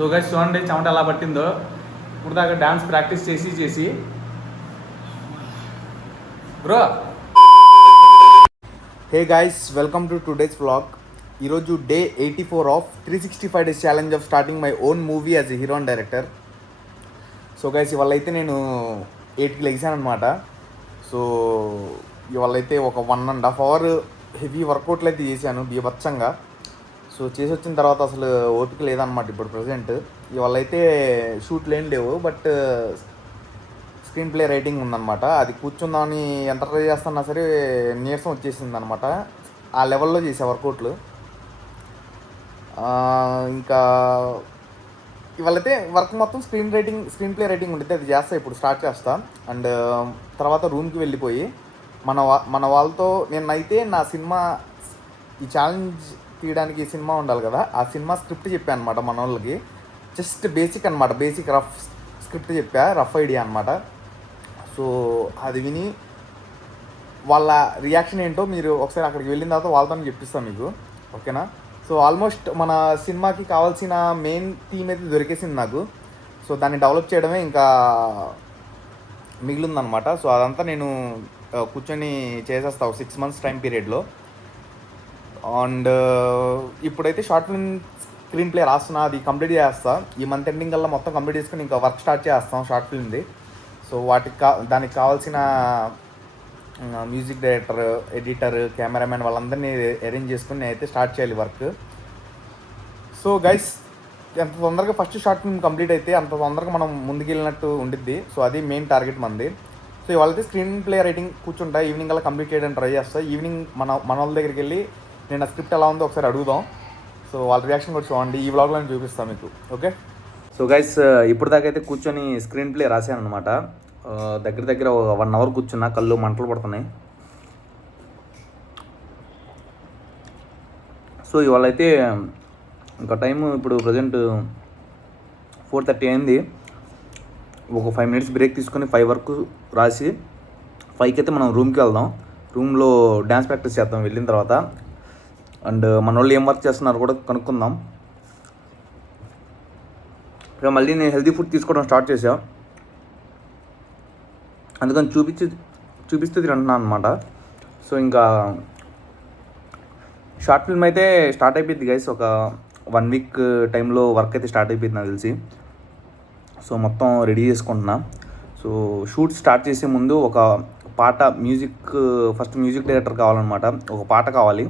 So guys చూడండి చెమట ఎలా పట్టిందో. ఇప్పుడు దాకా డాన్స్ ప్రాక్టీస్ చేసి bro. Hey guys, welcome to today's vlog. ఈరోజు day 84 of 365 days challenge of starting my own movie as a hero and director. So guys, ఇవాళ అయితే నేను 8కి లెగిసాను అనమాట. సో ఇవాళ అయితే ఒక 1.5 అవర్ హెవీ వర్కౌట్లు అయితే చేశాను బీభత్సంగా. సో చేసి వచ్చిన తర్వాత అసలు ఓపిక లేదనమాట ఇప్పుడు ప్రజెంట్. ఇవాళ అయితే షూట్లు ఏం లేవు, బట్ స్క్రీన్ ప్లే రైటింగ్ ఉందన్నమాట. అది కూర్చుందామని ఎంత ట్రై చేస్తున్నా సరే నీరసం వచ్చేసింది అనమాట. ఆ లెవెల్లో చేసే వర్కౌట్లు. ఇంకా ఇవాళైతే వర్క్ మొత్తం స్క్రీన్ ప్లే రైటింగ్ ఉండితే అది చేస్తా, ఇప్పుడు స్టార్ట్ చేస్తా. అండ్ తర్వాత రూమ్కి వెళ్ళిపోయి మన వాళ్ళతో నిన్నైతే నా సినిమా, ఈ ఛాలెంజ్ తీయడానికి సినిమా ఉండాలి కదా, ఆ సినిమా స్క్రిప్ట్ చెప్పాను అనమాట మన వాళ్ళకి. జస్ట్ బేసిక్ అనమాట, బేసిక్ రఫ్ స్క్రిప్ట్ చెప్పా, రఫ్ ఐడియా అనమాట. సో అది విని వాళ్ళ రియాక్షన్ ఏంటో మీరు ఒకసారి అక్కడికి వెళ్ళిన తర్వాత వాళ్ళతో చెప్పిస్తాను మీకు, ఓకేనా? సో ఆల్మోస్ట్ మన సినిమాకి కావాల్సిన మెయిన్ థీమ్ అయితే దొరికేసింది నాకు. సో దాన్ని డెవలప్ చేయడమే ఇంకా మిగిలిందనమాట. సో అదంతా నేను కూర్చొని చేసేస్తా ఒక 6 months టైం పీరియడ్లో. అండ్ ఇప్పుడైతే షార్ట్ ఫిల్మ్ స్క్రీన్ ప్లే రాస్తున్నా, అది కంప్లీట్ చేస్తా. ఈ మంత్ ఎండింగ్ కల్లా మొత్తం కంప్లీట్ చేసుకుని ఇంకా వర్క్ స్టార్ట్ చేస్తాం షార్ట్ ఫిల్మ్ది. సో దానికి కావాల్సిన మ్యూజిక్ డైరెక్టర్, ఎడిటర్, కెమెరామెన్ వాళ్ళందరినీ అరేంజ్ చేసుకుని నేనైతే స్టార్ట్ చేయాలి వర్క్. సో గైస్, ఎంత తొందరగా ఫస్ట్ షార్ట్ ఫిల్మ్ కంప్లీట్ అయితే అంత తొందరగా మనం ముందుకెళ్ళినట్టు ఉండిద్ది. సో అది మెయిన్ టార్గెట్ మంది. సో ఇవాళైతే స్క్రీన్ ప్లే రైటింగ్ కూర్చుంటా, ఈవినింగ్ అలా కంప్లీట్ చేయడానికి ట్రై చేస్తా. ఈవినింగ్ మన వాళ్ళ దగ్గరికి వెళ్ళి నేను ఆ స్క్రిప్ట్ ఎలా ఉందో ఒకసారి అడుగుదాం. సో వాళ్ళ రియాక్షన్ కూడా చూడండి, ఈ వ్లాగ్లో నేను చూపిస్తాను మీకు, ఓకే? సో గైస్, ఇప్పుడు దాకా అయితే కూర్చొని స్క్రీన్ ప్లే రాశాను అనమాట. దగ్గర ఒక 1 hour కూర్చున్నా, కళ్ళు మంటలు పడుతున్నాయి. సో ఇవాళ అయితే ఇంకా టైము ఇప్పుడు ప్రజెంట్ 4:30 అయింది. ఒక 5 minutes బ్రేక్ తీసుకొని 5 వరకు రాసి 5కి అయితే మనం రూమ్కి వెళ్దాం. రూమ్లో డ్యాన్స్ ప్రాక్టీస్ చేద్దాం వెళ్ళిన తర్వాత. అండ్ మన వాళ్ళు ఏం వర్క్ చేస్తున్నారు కూడా కనుక్కుందాం. ఇక మళ్ళీ నేను హెల్తీ ఫుడ్ తీసుకోవడం స్టార్ట్ చేసా, అందుకని చూపిస్తే తింటున్నాను అనమాట. సో ఇంకా షార్ట్ ఫిల్మ్ అయితే స్టార్ట్ అయిపోయింది గైస్. ఒక 1 week టైంలో వర్క్ అయితే స్టార్ట్ అయిపోయింది నాకు తెలిసి. సో మొత్తం రెడీ చేసుకుంటున్నా. సో షూట్ స్టార్ట్ చేసే ముందు ఒక పాట, ఫస్ట్ మ్యూజిక్ డైరెక్టర్ కావాలన్నమాట. ఒక పాట కావాలి,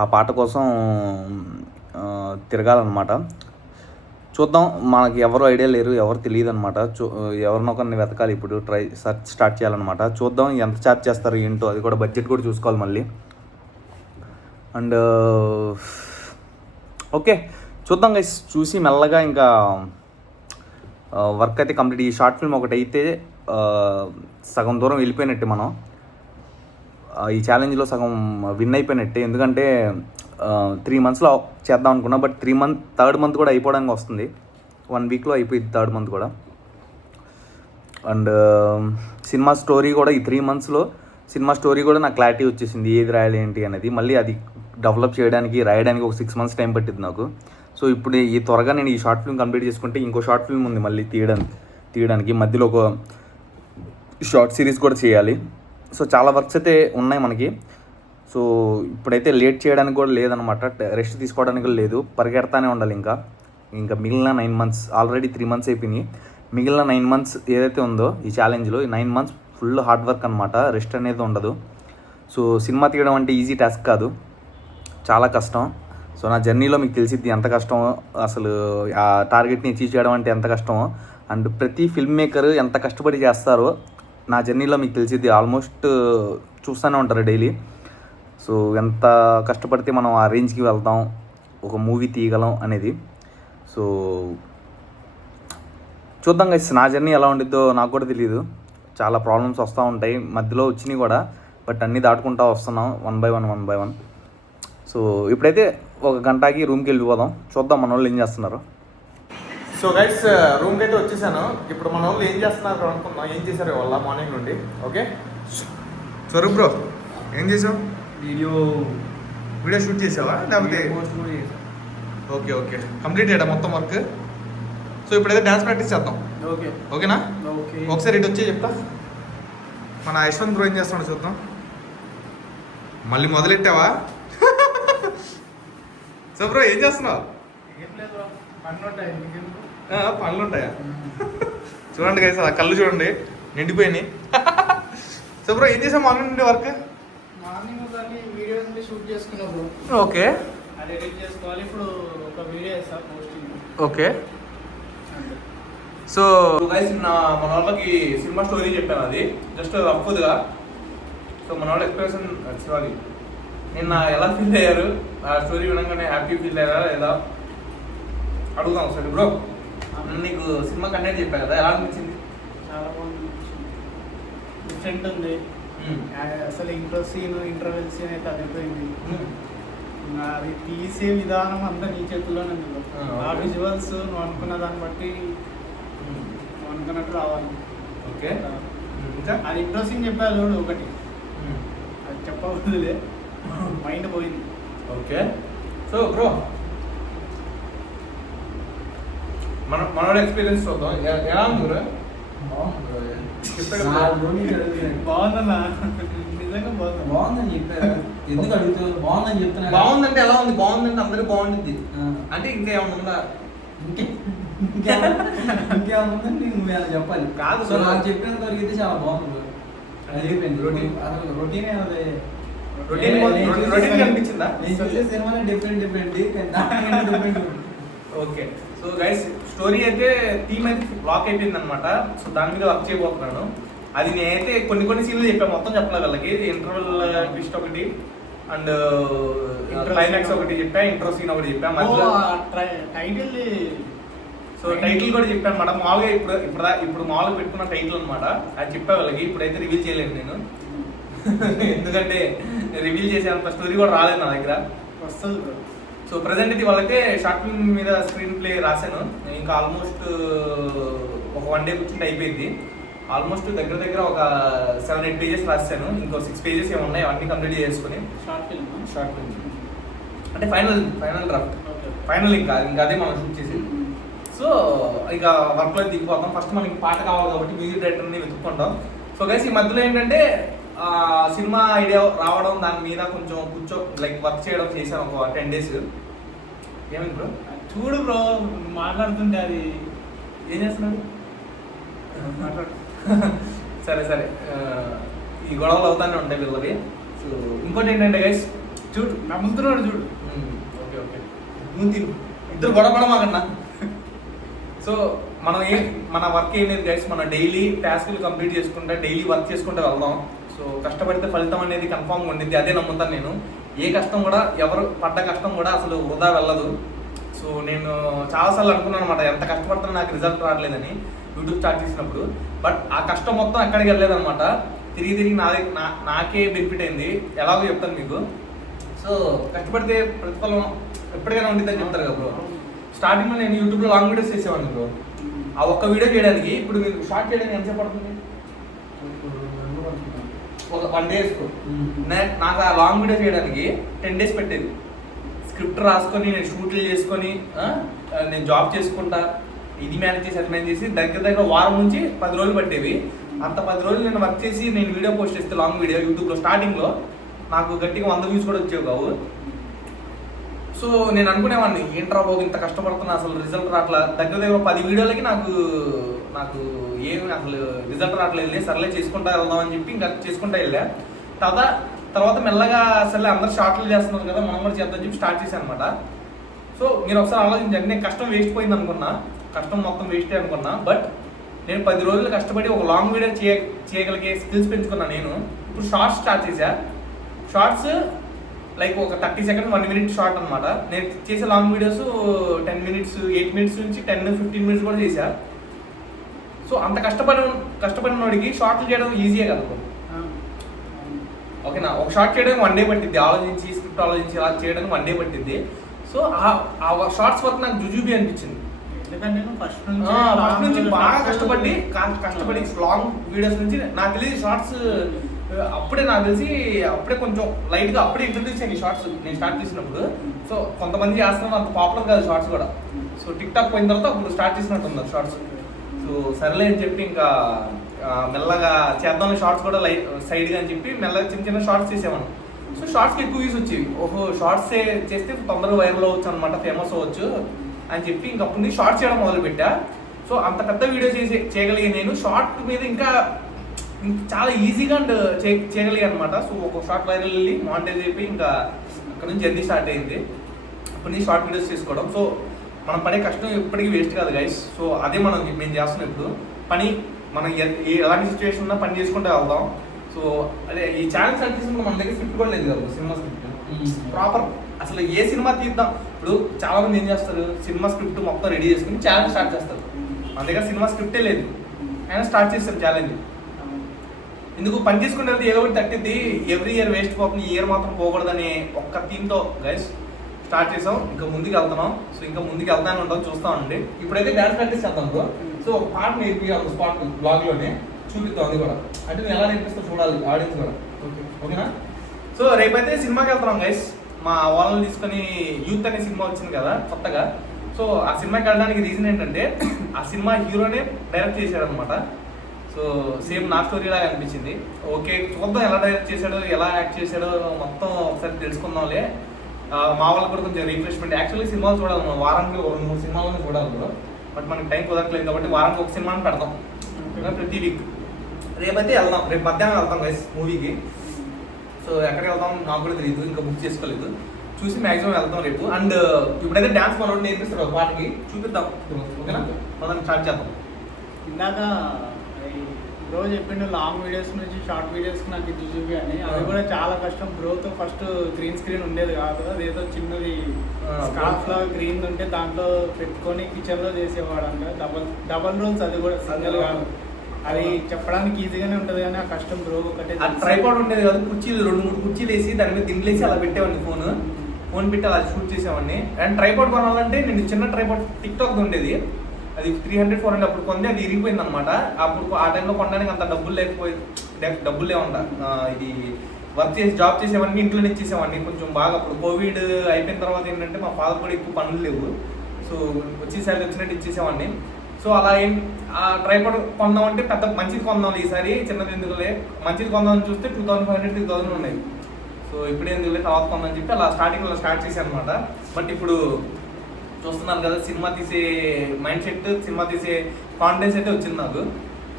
ఆ పాట కోసం తిరగాలన్నమాట. చూద్దాం, మనకి ఎవరు ఐడియా లేరు, ఎవరు తెలియదు అనమాట. ఎవరినొకరిని వెతకాలి, ఇప్పుడు సెర్చ్ స్టార్ట్ చేయాలన్నమాట. చూద్దాం ఎంత ఛార్జ్ చేస్తారు ఏంటో, అది కూడా బడ్జెట్ కూడా చూసుకోవాలి మళ్ళీ. అండ్ ఓకే, చూద్దాం గైస్. చూసి మెల్లగా ఇంకా వర్క్ అయితే కంప్లీట్. ఈ షార్ట్ ఫిల్మ్ ఒకటి అయితే సగం దూరం వెళ్ళిపోయినట్టే, మనం ఈ ఛాలెంజ్లో సగం విన్ అయిపోయినట్టే. ఎందుకంటే 3 monthsలో చేద్దాం అనుకున్నా, బట్ థర్డ్ మంత్ కూడా అయిపోవడానికి వస్తుంది. 1 weekలో అయిపోయింది థర్డ్ మంత్ కూడా. అండ్ సినిమా స్టోరీ కూడా ఈ 3 monthsలో సినిమా స్టోరీ కూడా నాకు క్లారిటీ వచ్చేసింది, ఏది రాయాలి ఏంటి అనేది. మళ్ళీ అది డెవలప్ చేయడానికి, రాయడానికి ఒక 6 months టైం పట్టింది నాకు. సో ఇప్పుడు ఈ త్వరగా నేను ఈ షార్ట్ ఫిల్మ్ కంప్లీట్ చేసుకుంటే ఇంకో షార్ట్ ఫిల్మ్ ఉంది మళ్ళీ తీయడానికి. మధ్యలో ఒక షార్ట్ సిరీస్ కూడా చేయాలి. సో చాలా వర్క్స్ అయితే ఉన్నాయి మనకి. సో ఇప్పుడైతే లేట్ చేయడానికి కూడా లేదనమాట, రెస్ట్ తీసుకోవడానికి కూడా లేదు, పరిగెడతానే ఉండాలి. ఇంకా మిగిలిన 9 months, ఆల్రెడీ 3 months అయిపోయినాయి. మిగిలిన 9 months ఏదైతే ఉందో ఈ ఛాలెంజ్లో, ఈ 9 months ఫుల్ హార్డ్ వర్క్ అనమాట, రెస్ట్ అనేది ఉండదు. సో సినిమా తీయడం అంటే ఈజీ టాస్క్ కాదు, చాలా కష్టం. సో నా జర్నీలో మీకు తెలిసిద్ది ఎంత కష్టమో, అసలు ఆ టార్గెట్ని అచీవ్ చేయడం అంటే ఎంత కష్టమో. అండ్ ప్రతి ఫిల్మ్ మేకర్ ఎంత కష్టపడి చేస్తారో నా జర్నీలో మీకు తెలిసిద్ది. ఆల్మోస్ట్ చూస్తూనే ఉంటారు డైలీ. సో ఎంత కష్టపడితే మనం ఆ రేంజ్కి వెళ్తాం, ఒక మూవీ తీయగలం అనేది. సో చూద్దాం గైస్, నా జర్నీ ఎలా ఉండిద్దో నాకు కూడా తెలియదు. చాలా ప్రాబ్లమ్స్ వస్తూ ఉంటాయి, మధ్యలో వచ్చినాయి కూడా, బట్ అన్నీ దాటుకుంటూ వస్తున్నాం వన్ బై వన్. సో ఇప్పుడైతే ఒక గంటకి రూమ్కి వెళ్ళిపోదాం, చూద్దాం మన వాళ్ళు ఏం చేస్తున్నారు. సో గైస్, రూమ్కి అయితే వచ్చేసాను. ఇప్పుడు మన వాళ్ళు ఏం చేస్తున్నారు అనుకుందాం, ఏం చేశారు వాళ్ళ మార్నింగ్ నుండి, ఓకే? స్వరూప్ బ్రో, ఏం చేసావు? వీడియో షూట్ చేసావా లేకపోతే పోస్ట్ కూడా చేసాను. ఓకే ఓకే కంప్లీట్ చేయడా మొత్తం వర్క్. సో ఇప్పుడైతే డ్యాన్స్ ప్రాక్టీస్ చేద్దాం. ఓకే ఓకేనా? ఓకే ఒకసారి ఇటు వచ్చి చెప్తా. మన యశ్వంత్ బ్రో ఏం చేస్తున్నాడు చూద్దాం. మళ్ళీ మొదలెట్టావా? సో బ్రో ఏం చేస్తున్నావు? ఏం లేదు బ్రో, పన్ను ఉంటాయి నీకెందుకు? పనులు ఉంటాయా? చూడండి గైస్, ఆ కళ్ళు చూడండి నిండిపోయినాయి. సో బ్రో ఏం చేసాం మార్నింగ్ నుండి వర్క్? మార్నింగ్ ఒకసారి వీడియో నుండి షూట్ చేసుకున్నా బ్రో. ఓకే అది ఎడిట్ చేసుకోవాలి. ఇప్పుడు ఒక వీడియో వేస్తా పోస్టింగ్. ఓకే. సో గైస్ మన వాళ్ళకి సినిమా స్టోరీ చెప్పాను, అది జస్ట్ రఫ్గా. సో మన వాళ్ళ ఎక్స్ప్రెషన్ శివాలి నిన్న ఎలా ఫీల్ అయ్యారు, ఆ స్టోరీ వినగానే హ్యాపీ ఫీల్ అయ్యారా లేదా అడుగుదాం ఒకసారి. బ్రో నీకు సినిమా కంటెంట్ చెప్పా కదా, ఎలా అనిపించింది? చాలా బాగుంది, డిఫరెంట్ ఉంది. అసలు ఇంట్రో సీన్ ఇంటర్వెల్ సీన్ అయితే అదిపోయింది. అది తీసే విధానం అంతా నీ చేతుల్లోనే ఉంది. ఆ విజువల్స్ నువ్వు అనుకున్న దాన్ని బట్టి నువ్వు అనుకున్నట్టు రావాలి. ఓకే. ఇంకా అది ఇంట్రో సీన్ చెప్పా చూడు ఒకటి, అది చెప్పవద్దులే, మైండ్ పోయింది. ఓకే. సో బ్రో మనోడ ఎక్స్పీరియన్స్ చూద్దాం, ఎలా ఉంది బ్రో? బాగుందన్నా, నిజంగా బాగుంది. బాగుందని చెప్పారు, ఎందుకు అడుగుతారు? బాగుందని చెప్తున్నా. బాగుందంటే ఎలా ఉంది? బాగుందంటే అందరూ బాగుంటుంది అంటే ఇంకా ఏమన్నా ఉందా? ఇంకేముందని నువ్వు ఎలా చెప్పాలి? కాదు సో నాకు చెప్పినంత వరకు అయితే చాలా బాగుంది. అది అయిపోయింది. రొటీన్. అసలు రొటీనే అది. రొటీన్ అనిపించిందా? నేను చూసే సినిమానే different different. Okay. So guys story అయితే థీమ్ అయితే లాక్ అయిపోయింది అనమాట. సో దాని మీద వర్క్ చేయబోతున్నాను. అది నేనైతే కొన్ని సీన్లు చెప్పాను, మొత్తం చెప్పలేదు వాళ్ళకి. ఇంటర్వెల్ ట్విస్ట్ ఒకటి అండ్ క్లైమాక్స్ ఒకటి చెప్పా, ఇంట్రో సీన్ ఒకటి చెప్పా, మధ్యలో టైటిల్. సో టైటిల్ కూడా చెప్పాను అనమాట. మామూలుగా ఇప్పుడు మామూలుగా పెట్టుకున్న టైటిల్ అనమాట, అది చెప్పా వాళ్ళకి. ఇప్పుడైతే రివీల్ చేయలేదు నేను, ఎందుకంటే రివీల్ చేసేంత స్టోరీ కూడా రాలేదు నా దగ్గర. వస్తుంది బ్రో. సో ప్రజెంట్ ఇది వాళ్ళైతే షార్ట్ ఫిల్మ్ మీద స్క్రీన్ ప్లే రాశాను. ఇంకా ఆల్మోస్ట్ ఒక 1 డే కూర్చుంటే అయిపోయింది. ఆల్మోస్ట్ దగ్గర ఒక 7-8 పేజెస్ రాశాను. ఇంకో 6 పేజెస్ ఏమున్నాయి, అవన్నీ కంప్లీట్ చేసుకుని షార్ట్ ఫిల్మ్ అంటే ఫైనల్ డ్రాఫ్ట్, ఫైనల్ ఇంకా అదే మనం షూట్ చేసేది. సో ఇక వర్క్లో దిగిపోతాం. ఫస్ట్ మనకి పాట కావాలి కాబట్టి మ్యూజిక్ డైరెక్టర్ని వెతుక్కుంటాం. సో గైస్ ఈ మధ్యలో ఏంటంటే సినిమా ఐడియా రావడం, దాని మీద కొంచెం వర్క్ చేయడం చేశాను ఒక 10 days. ఏమైంది బ్రో? చూడు బ్రో, మాట్లాడుతుంటే అది ఏం చేస్తున్నాడు? సరే ఈ గొడవలు అవుతానే ఉంటాయి వీళ్ళవి. సో ఇంకోటి ఏంటంటే గైస్, చూడు నమ్ముతున్నాడు చూడు. ఓకే నువ్వు తిను, ఇద్దరు గొడవ మాకన్నా. సో మన వర్క్ ఏం లేదు గైస్, మన డైలీ టాస్క్లు కంప్లీట్ చేసుకుంటే, డైలీ వర్క్ చేసుకుంటే వెళ్దాం. సో కష్టపడితే ఫలితం అనేది కన్ఫామ్గా ఉండిద్ది, అదే నమ్ముతాను నేను. ఏ కష్టం కూడా, ఎవరు పడ్డ కష్టం కూడా అసలు వృధా వెళ్ళదు. సో నేను చాలాసార్లు అనుకున్నాను అనమాట, ఎంత కష్టపడుతున్నా నాకు రిజల్ట్ రావట్లేదని యూట్యూబ్ స్టార్ట్ చేసినప్పుడు. బట్ ఆ కష్టం మొత్తం ఎక్కడికి వెళ్ళలేదన్నమాట, తిరిగి నాకే బెనిఫిట్ అయింది. ఎలాగో చెప్తాను మీకు. సో కష్టపడితే ప్రతిఫలం ఎప్పటికైనా ఉండిద్దని చెప్తారు కదా బ్రో. స్టార్టింగ్లో నేను యూట్యూబ్లో లాంగ్ వీడియోస్ చేసేవాడిని బ్రో. ఆ ఒక్క వీడియో చేయడానికి ఇప్పుడు మీరు స్టార్ట్ చేయడానికి ఎంతసేపు పడుతుంది? ఒక 1 day వేసుకో. నాకు ఆ లాంగ్ వీడియో చేయడానికి 10 days పెట్టేది. స్క్రిప్ట్ రాసుకొని, నేను షూట్లు చేసుకొని, నేను జాబ్ చేసుకుంటా, ఇది మేనేజ్ చేసి అది మేనేజ్ చేసి దగ్గర వారం నుంచి 10 రోజులు పట్టేవి. అంత 10 రోజులు నేను వర్క్ చేసి నేను వీడియో పోస్ట్ చేస్తే లాంగ్ వీడియో యూట్యూబ్లో స్టార్టింగ్లో నాకు గట్టిగా 100 views కూడా వచ్చేవి కావు. సో నేను అనుకునేవాడిని, ఏంట్రా బాబు ఇంత కష్టపడుతున్నా అసలు రిజల్ట్ రావట్లా. దగ్గర 10 వీడియోలకి నాకు ఏమి అసలు రిజల్ట్ రావట్లేదు. సర్లే చేసుకుంటా వెళ్దాం అని చెప్పి ఇంకా చేసుకుంటా వెళ్ళా. తర్వాత మెల్లగా అసలు అందరు షార్ట్లు చేస్తున్నారు కదా, మనం కూడా చేద్దామని చెప్పి స్టార్ట్ చేశాను అనమాట. సో మీరు ఒకసారి ఆలోచించండి, నేను కష్టం వేస్ట్ పోయింది అనుకున్నా, కష్టం మొత్తం వేస్టే అనుకున్నా. బట్ నేను 10 రోజులు కష్టపడి ఒక లాంగ్ వీడియో చేయగలిగే స్కిల్స్ పెంచుకున్నా. నేను ఇప్పుడు షార్ట్స్ స్టార్ట్ చేశా. షార్ట్స్ ఒక 30 seconds 1 minute షార్ట్ అనమాట. నేను చేసే లాంగ్ వీడియోస్ 10 minutes 8 minutes నుంచి 10-15 minutes కూడా చేశా. సో అంత కష్టపడిన వాడికి షార్ట్లు చేయడం ఈజీయే కదా. ఓకేనా? ఒక షార్ట్ చేయడానికి 1 day పట్టిద్ది, ఆలోచించి స్క్రిప్ట్ ఆలోచించి ఇలా చేయడానికి 1 day పట్టిద్ది. సో ఆ షార్ట్స్ వర్క్ నాకు జుజుబి అనిపించింది. ఎందుకంటే ఫస్ట్ నుంచి బాగా కష్టపడి లాంగ్ వీడియోస్ నుంచి నాకు తెలియదు షార్ట్స్ అప్పుడే నాకు తెలిసి అప్పుడే కొంచెం లైట్గా అప్పుడే ఇంట్రడ్యూస్ అయ్యింది షార్ట్స్ నేను స్టార్ట్ చేసినప్పుడు. సో కొంతమంది చేస్తున్నారు, అంత పాపులర్ కాదు షార్ట్స్ కూడా. సో టిక్ టాక్ పోయిన తర్వాత అప్పుడు స్టార్ట్ చేసినట్టున్నారు షార్ట్స్. సో సరేలే అని చెప్పి ఇంకా మెల్లగా చేద్దాం షార్ట్స్ కూడా సైడ్గా అని చెప్పి మెల్లగా చిన్న చిన్న షార్ట్స్ చేసేవాను. సో షార్ట్స్కి ఎక్కువ వ్యూస్ వచ్చేవి. ఓహో షార్ట్స్ చేస్తే తొందరగా వైరల్ అవ్వచ్చు అనమాట, ఫేమస్ అవ్వచ్చు అని చెప్పి ఇంక అప్పుడు నుంచి షార్ట్స్ చేయడం మొదలుపెట్టా. సో అంత పెద్ద వీడియో చేయగలిగే నేను షార్ట్ మీద ఇంకా చాలా ఈజీగా అండ్ చేయగలిగాను అనమాట. సో ఒక షార్ట్ వైరల్ వెళ్ళి మానిటైజ్ అయిపోయి ఇంకా అక్కడ నుంచి జర్నీ స్టార్ట్ అయింది. అప్పటి నుంచి షార్ట్ వీడియోస్ చేసుకోవడం. సో మనం పడే కష్టం ఎప్పటికీ వేస్ట్ కాదు గైస్. సో అదే మేము చేస్తున్నాం ఇప్పుడు పని. మనం ఎలాంటి సిచ్యువేషన్ ఉన్నా పని చేసుకుంటూ వెళ్దాం. సో అదే ఈ ఛానల్ స్టార్ట్ చేసినప్పుడు మన దగ్గర స్క్రిప్ట్ కూడా లేదు కదా, సినిమా స్క్రిప్ట్ ప్రాపర్. అసలు ఏ సినిమా తీద్దాం, ఇప్పుడు చాలా మంది ఏం చేస్తారు, సినిమా స్క్రిప్ట్ మొత్తం రెడీ చేసుకుని ఛాలెంజ్ స్టార్ట్ చేస్తారు. మన దగ్గర సినిమా స్క్రిప్టే లేదు, అయినా స్టార్ట్ చేస్తాం ఛాలెంజ్. ఎందుకు పని చేసుకుంటే వెళ్తే ఏదో ఒకటి తట్టింది, ఎవ్రీ ఇయర్ వేస్ట్ పోతుంది, ఈ ఇయర్ మాత్రం పోకూడదని ఒక్క థీమ్తో గైస్ స్టార్ట్ చేసాం. ఇంకా ముందుకు వెళ్తున్నాం. సో ఇంకా ముందుకు వెళ్తానే ఉంటాం, చూస్తామండి. ఇప్పుడైతే డాన్స్ ప్రాక్టీస్ చేద్దాం బ్రో. సో ఒక పాట నేర్పించాలి స్పాట్ బ్లాగ్లోనే చూపిద్దాం, అది కూడా. అంటే నేను ఎలా నేర్పిస్తావు చూడాలి ఆడియన్స్ కూడా. ఓకేనా? సో రేపైతే సినిమాకి వెళ్తున్నాం గైస్. మా వాళ్ళని తీసుకొని యూత్ అనే సినిమా వచ్చింది కదా కొత్తగా. సో ఆ సినిమాకి వెళ్ళడానికి రీజన్ ఏంటంటే ఆ సినిమా హీరోనే డైరెక్ట్ చేశాడు అనమాట. సో సేమ్ నా స్టోరీ లాగా అనిపించింది. ఓకే చూద్దాం ఎలా డైరెక్ట్ చేశాడో, ఎలా యాక్ట్ చేశాడో మొత్తం ఒకసారి తెలుసుకుందాంలే. మా వాళ్ళకి కూడా కొంచెం రిఫ్రెష్మెంట్. యాక్చువల్లీ సినిమాలు చూడాలి మనం, వారానికి 2-3 సినిమాలను చూడాలి బ్రో. బట్ మనకి టైం కుదరట్లేదు కాబట్టి వారానికి ఒక సినిమాని పెడతాం ప్రతి వీక్. రేపైతే వెళ్దాం, రేపు మధ్యాహ్నం వెళ్తాం గైస్ మూవీకి. సో ఎక్కడికి వెళ్తాం నాకు కూడా తెలియదు, ఇంకా బుక్ చేసుకోలేదు. చూసి మ్యాక్సిమం వెళ్తాం రేపు. అండ్ ఇప్పుడైతే డ్యాన్స్ మనోడు నేర్పిస్తారు ఒక పాటకి, చూపిద్దాం. ఓకేనా? మనం స్టార్ట్ చేద్దాం. ఇందాక బ్రో చెప్పిండు లాంగ్ వీడియోస్ నుంచి షార్ట్ వీడియోస్కి నాకు ఇది చూపి అని. అది కూడా చాలా కష్టం. బ్రోతో ఫస్ట్ గ్రీన్ స్క్రీన్ ఉండేది కాదు, అదేదో చిన్నది స్కార్ఫ్ లో గ్రీన్ ఉంటే దాంట్లో పెట్టుకొని కిచెన్లో చేసేవాడు. డబల్ రోల్స్, అది కూడా సింగిల్ కాదు. అది చెప్పడానికి ఈజీగానే ఉంటుంది కానీ ఆ కష్టం బ్రో ఒకటే. ట్రైపాడ్ ఉండేది కాదు, కుర్చీలు 2-3 కుర్చీలు వేసి దాని మీద దిండ్లేసి అలా పెట్టేవాడిని, ఫోన్ పెట్టి అలా షూట్ చేసేవాడిని. అండ్ ట్రైపాడ్ కొనాలంటే నేను చిన్న ట్రైపాడ్ టిక్టాక్ ఉండేది, అది 300-400 అప్పుడు కొంది, అది ఇరిగిపోయింది అనమాట. అప్పుడు ఆ టైంలో కొనడానికి అంత డబ్బులు లేకుండా ఇది వర్క్ చేసి జాబ్ చేసేవాడిని, ఇంట్లోనే ఇచ్చేసేవాడిని కొంచెం బాగా. అప్పుడు కోవిడ్ అయిపోయిన తర్వాత ఏంటంటే మా ఫాదర్ కూడా ఎక్కువ పనులు లేవు. సో వచ్చేసారి వచ్చినట్టు ఇచ్చేసేవాడిని. సో అలా ఆ ట్రైపాడ్ కొందామంటే పెద్ద మంచిది కొందాం, ఈసారి చిన్నది ఎందుకులే మంచిది కొందామని చూస్తే 2500-3000 ఉన్నాయి. సో ఇప్పుడు ఎందుకులే తర్వాత కొందామని చెప్పి అలా స్టార్టింగ్లో స్టార్ట్ చేశాను అనమాట. బట్ ఇప్పుడు చూస్తున్నారు కదా సినిమా తీసే మైండ్ సెట్, సినిమా తీసే కాన్ఫిడెన్స్ అయితే వచ్చింది నాకు.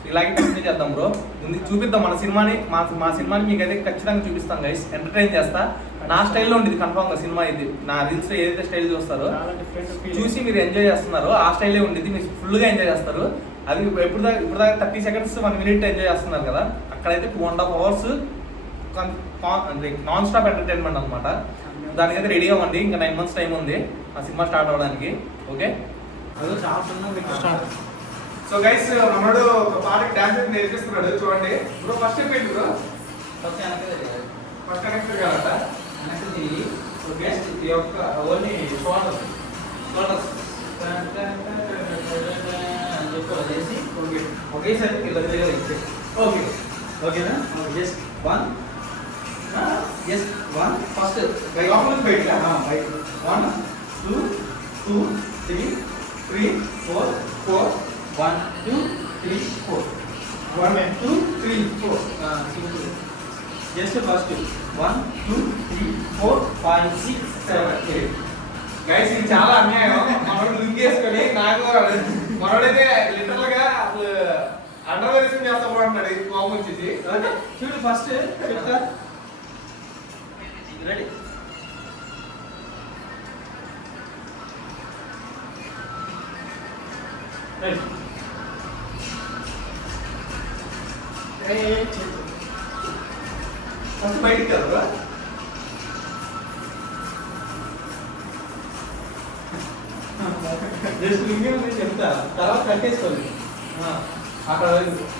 ఇలాగే కంటిన్యూ చేద్దాం బ్రో. ముందుకు చూపిద్దాం మన సినిమాని, మా సినిమాని మీకు అయితే ఖచ్చితంగా చూపిస్తాం గైస్. ఎంటర్టైన్ చేస్తా నా స్టైల్లో ఉండేది కన్ఫామ్గా సినిమా. ఇది నా రీల్స్లో ఏదైతే స్టైల్ చూస్తారో చూసి మీరు ఎంజాయ్ చేస్తున్నారో ఆ స్టైలే ఉండేది, మీరు ఫుల్గా ఎంజాయ్ చేస్తారు. అది ఇప్పుడు దాకా 30 seconds 1 minute ఎంజాయ్ చేస్తున్నారు కదా, అక్కడైతే 2.5 hours నాన్ స్టాప్ ఎంటర్టైన్మెంట్ అనమాట. దానికైతే రెడీ అవ్వండి, ఇంకా 9 months టైం ఉంది ఆ సినిమా స్టార్ట్ అవ్వడానికి. ఓకే, అదో చాలా స్టార్ట్. సో గైస్ మనోడు ఒక పాటకి డాన్స్ అయితే నేర్పిస్తున్నాడు చూడండి బ్రో. ఫస్ట్ అయిపోయింది బ్రో, ఫస్ట్ కనెక్ట్ కావాలట. ఓకే, ఈ యొక్క ఓన్లీ షోల్డర్స్ ఓకే ఒకేసారి ఇలా క్లియర్ ఇచ్చే. ఓకే ఓకేనా? జస్ట్ 1 ఫస్ట్ లోపల నుంచి బయట 1 2 2 3 3 4 4 1 2 3 4 1 2 3 4 సింపుల్. Just first 1 2 3 4 5 6 7 8. గైస్ ఇది చాలా అన్యాయం. మనోడు లింక్ చేసుకొని నాకు మనోడైతే లిటరల్ గా అసలు అండర్ వేరేషన్ చేస్తా కూడా అంటాడు కోపం వచ్చేసి. చూడు ఫస్ట్ చెప్తా, రెడీ? ఫస్ట్ బయటికి కదా జస్ట్ లింగం చెప్తా, తర్వాత కట్టేసుకోండి. అక్కడ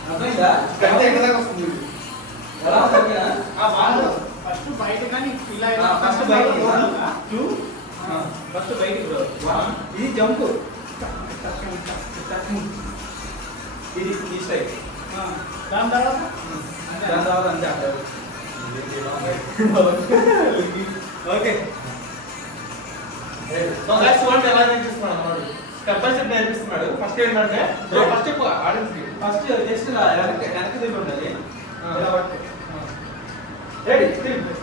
అర్థమైందా? కట్ ఎక్కడ దాకా వస్తుంది ఎలా ఫస్ట్ బయట కానీ ఇలా ఫస్ట్ బయటికి 2 ఫస్ట్ బయటికి 1 ఇది జంప్, ఇది ఈ స్టైల్ దాని తర్వాత దాని తర్వాత అంతే అంటారు. ఓకే చూడండి ఎలా నేర్పిస్తున్నాడు వాడు. స్టెప్ బై స్టెప్ నేర్పిస్తున్నాడు. ఫస్ట్ ఏంటంటే ఫస్ట్ చెప్పు ఆడియన్స్కి. ఫస్ట్ జస్ట్ ఇలా వెనక్కి తిరిగి ఉండాలి. ఇలా పట్టు. రెడీ తిరిగి.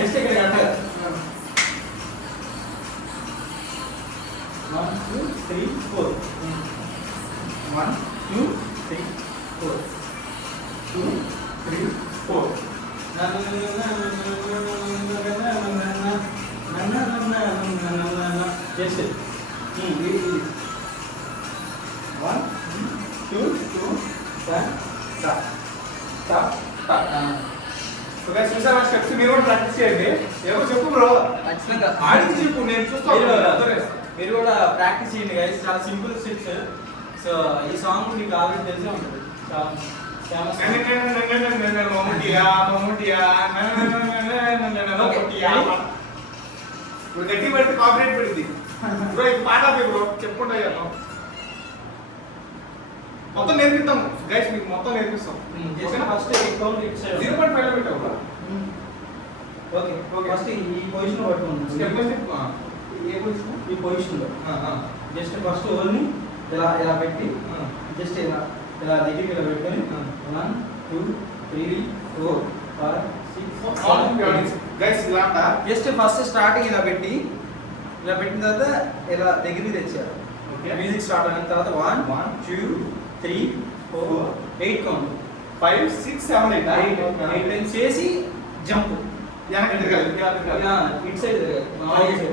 జస్ట్ ఇక్కడ అంటారు. 1 2 3 4 1 2 3 4 2 3 4 జస్ట్ 1 2 ఓకే చూసారా స్టెప్స్ మీరు కూడా ప్రాక్టీస్ చేయండి. ఏమో చెప్పు బ్రో. ఖచ్చితంగా ఆడియన్స్ చెప్పు నేను చూస్తాను. మీరు కూడా ప్రాక్టీస్ చేయండి గైస్. చాలా సింపుల్ స్టెప్స్. సో ఈ సాంగ్ మీకు ఆల్రెడీ తెలిసే ఉంటుంది. చాలా ఫేమస్. ఇప్పుడు గట్టి పెడితే కాపరేట్ పెడింది బ్రో. ఈ పాట బ్రో చెప్పుకుంటా చేద్దాం. మొత్తం నేర్పిస్తాం గైస్, మీకు మొత్తం నేర్పిస్తాం. ఫస్ట్ కౌంట్ ఇచ్చారు. 0.5 లో పెట్టావు బ్రో. ఓకే ఫస్ట్ ఈ పొజిషన్ పట్టుకోండి. Step by step. A position? ఈ పొజిషన్లో జస్ట్ ఫస్ట్ ఓవర్ని ఇలా ఇలా పెట్టి జస్ట్ ఇలా ఇలా దగ్గరికి ఇలా పెట్టుకొని 1 2 3 4 5 6 గైస్ ఇలా జస్ట్ ఫస్ట్ స్టార్టింగ్ ఇలా పెట్టి ఇలా పెట్టిన తర్వాత ఇలా దగ్గరికి తెచ్చారు. ఓకే మ్యూజిక్ స్టార్ట్ అయిన తర్వాత 1 2 3 4 8 కౌంట్ 5 6 7 8 8 టైమ్స్ చేసి జంప్ వెనక్కి తిరగాలి. ఇట్ సైడ్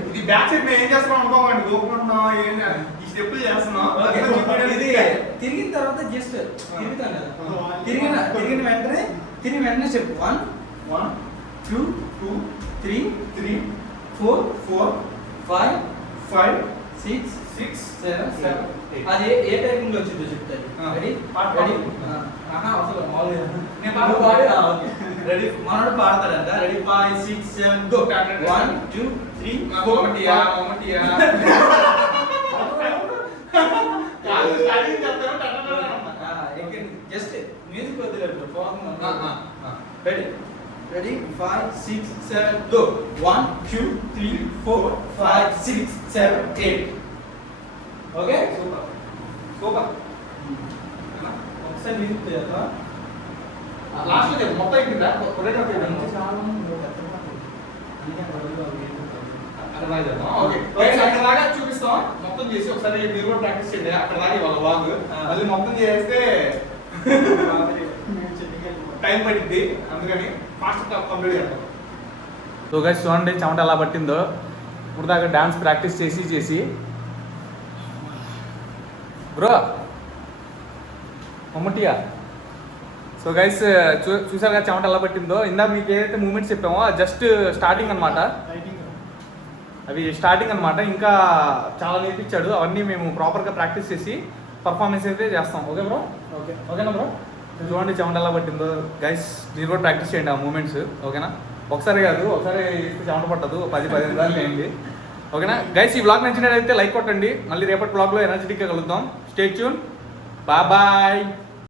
ఇది బ్యాక్ సైడ్ మేము ఏం చేస్తున్నాం అనుకోకండి. గోపుకుంటున్నాం ఈ స్టెప్పులు చేస్తున్నాం. ఇది తిరిగిన తర్వాత జస్ట్ తిరుగుతాం కదా. తిరిగిన వెంటనే చెప్పు 1 2 2 3 3 4 4 5 5 6 6 7 7 అది ఏ టైమింగ్ లో వచ్చిందో చెప్తాను. రెడీ పాట రెడీ పాడు. అసలు మామూలుగా నేను పాడు. రెడీ మనోడు పాడతాడంట. రెడీ 5 6 7 గో 1 2 3 మమ్మటియా మమ్మటియా జస్ట్ మ్యూజిక్ వదిలేదు. Ready ready 5 6 7 go 1 2 3 4 5 6 7 8 okay super super. ఒకసారి మ్యూజిక్ చేద్దాం. లాస్ట్ లో మొత్తం అయిపోయిందా? కొరేటప్పుడు అక్కడ దాకా చూపిస్తాం. మొత్తం చేసి ఒకసారి మీరు కూడా ప్రాక్టీస్ చేయండి. అక్కడ దాకా వాళ్ళ వాగ్ మళ్ళీ మొత్తం చేస్తే టైం పడుద్ది. అందుకని ఫాస్ట్ కంప్లీట్ చేద్దాం. సో గైస్ చూడండి చెమట ఎలా పట్టిందో. ఇప్పుడు దాకా డాన్స్ ప్రాక్టీస్ చేసి బ్రో మమ్మటియా. సో గైస్ చూసారుగా చెమట ఎలా పట్టిందో. ఇందాక మీకు ఏదైతే మూమెంట్స్ చెప్పామో జస్ట్ స్టార్టింగ్ అనమాట. అవి స్టార్టింగ్ అనమాట. ఇంకా చాలా నేర్పించాడు. అవన్నీ మేము ప్రాపర్గా ప్రాక్టీస్ చేసి పర్ఫార్మెన్స్ అయితే చేస్తాం. Okay bro? ఓకేనా బ్రో? చూడండి చెమట ఎలా పట్టిందో. గైస్ మీరు కూడా ప్రాక్టీస్ చేయండి ఆ మూమెంట్స్. ఓకేనా? ఒకసారి కాదు, ఒకసారి చెమట పట్టదు. 10-15 సార్లు అయింది. ఓకేనా గైస్? ఈ వ్లాగ్ నచ్చినట్లయితే లైక్ కొట్టండి. మళ్ళీ రేపటి వ్లాగ్లో ఎనర్జెటిక్గా కలుద్దాం. Stay tune. బాయ్.